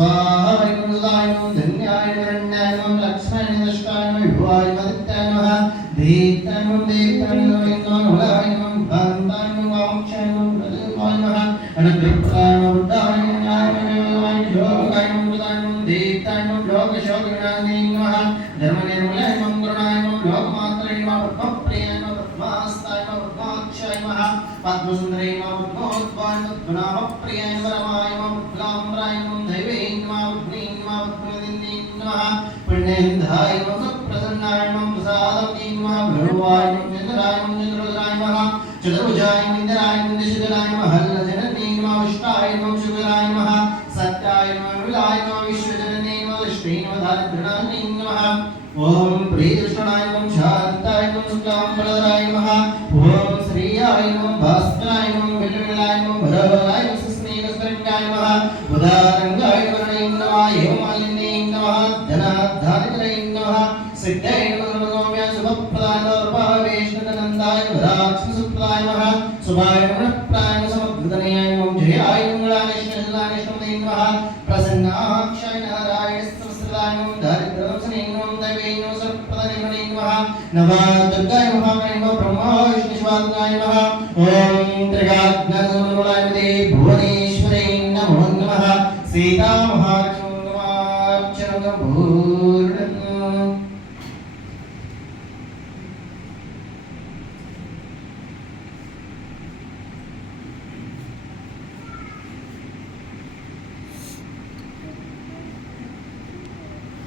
स्वाहा धन्याय शोकविनाशिने नमः धर्मनिर्मलाय नमः करुणाय नमः लोकमात्रे नमः पद्मप्रियाय नमः पद्मास्ताय नमः पद्माक्षाय नमः पद्मसुन्दरे नमः पद्मोद्भवाय नमः पद्मनाभप्रियाय नमः रमाय नमः पद्माम्राय नमः दैवे नमः पद्मे नमः पद्मनिधिने नमः पुण्येन्द्राय नमः प्रसन्नाय नमः प्रसादे नमः भगवाय नमः चन्द्राय नमः चन्द्ररुद्राय नमः चतुर्भुजाय नमः इंद्राय नमः दिशुधराय नमः हल्लजनने नमः विष्टाय नमः शुभराय नमः सत्याय नमः विलाय नमः विश्वजनने नमः दृष्टे नमः दारिद्र्यनाशने नमः ओम प्रियकृष्णाय नमः शांताय नमः शुक्लांबरधराय नमः ओम श्रीयाय नमः भास्कराय नमः विलविलाय नमः भरभराय नमः स्नेहस्करण्याय नमः उदारंगाय वर्णे नमः हेममालिन्ये नमः धनाधारित्रे नमः सिद्धाय नमः नमोम्या शुभप्रदाय नमः राक्षसुप्रदाय नमः सुभाय नमः प्राय समग्रतनयाय नमः जयाय मंगलाय नमः प्रसन्नाक्षाय नारायण सहस्रदाय नमः दारिद्र्यनाशने नमः दैवे नमः सर्वप्रदाय नमः नवदुर्गाय महामाय नमः ब्रह्मा विष्णु शिवाय नमः ओम त्रिकाग्निर्मलाय भुवनेश्वरे नमो नमः सीता महालक्ष्मी नमः